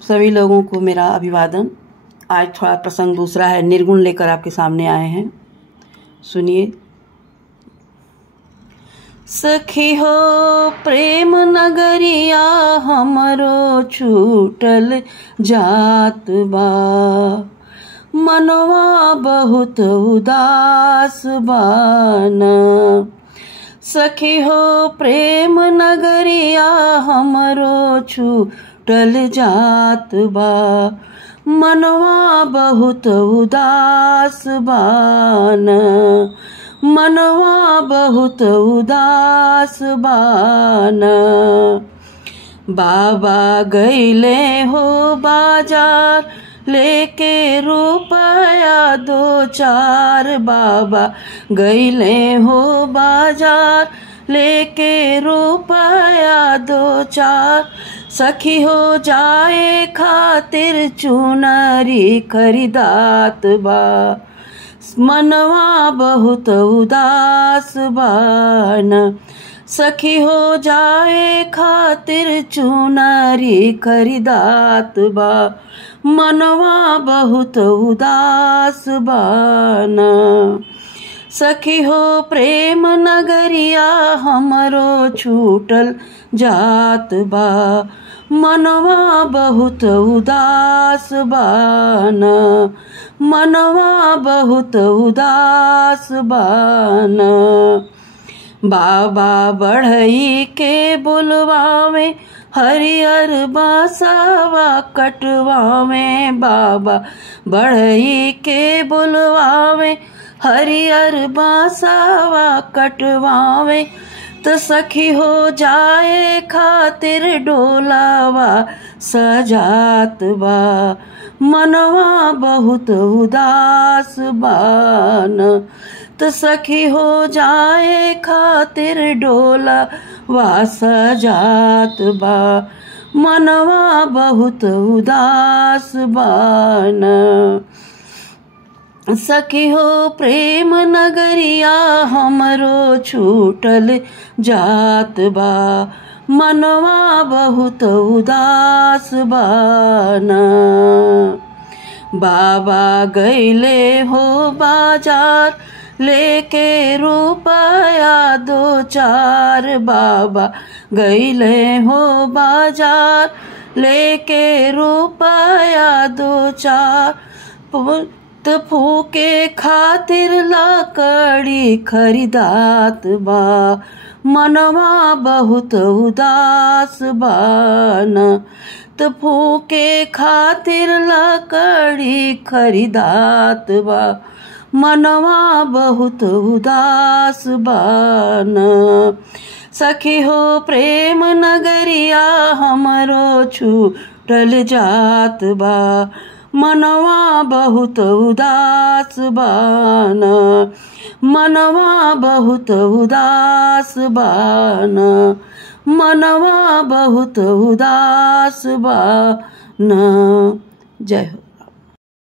सभी लोगों को मेरा अभिवादन। आज थोड़ा प्रसंग दूसरा है, निर्गुण लेकर आपके सामने आए हैं। सुनिए। सखी हो प्रेम नगरिया हमरो छूटल जात बा, मनवा बहुत उदास बाना। सखी हो प्रेम नगरिया हमरो छूटल जात बा, मनवा बहुत उदास बाना। मनवा बहुत उदास बाना। बाबा गईले हो बाजार लेके रुपया दो चार, बाबा गईले हो बाजार लेके रुपया दो चार। सखी हो जाए खातिर चुनरी खरीदात बा, मनवा बहुत उदास बाना। सखी हो जाए खातिर चुनरी खरीदात बा, मनवा बहुत उदास बाना। सखी हो प्रेम नगरिया हमरो छूटल जात बा, मनवा बहुत उदास बाना। मनवा बहुत उदास बाना। बाबा बढ़ई के बुलवावे हरियर बासावा कटवावे, बाबा बढ़ई के बुलवावे हरियर बासावा कटवावे। तो सखी हो जाए खातिर डोलावा सजात बा, मनवा बहुत उदास बाना। तो सखी हो जाए खातिर डोलावा सजात बा, मनवा बहुत उदास बाना। सखी हो प्रेम नगरिया हमरो छूटल जात बा, मनवा बहुत उदास बाना। बाबा गईले हो बाजार लेके रुपया दो चार, बाबा गईले हो बाजार लेके रुपया दो चार। पुत फूके खातिर लकड़ी खरीदात बा, मनवा बहुत उदास बाना। तो फूके खातिर लकड़ी खरीदात बा, मनवा बहुत उदास बाना। सखी हो प्रेम नगरिया हमरो छूटल जात बा, मनवा बहुत उदास बाना। मनवा बहुत उदास बाना। मनवा बहुत उदास बाना। जय हो।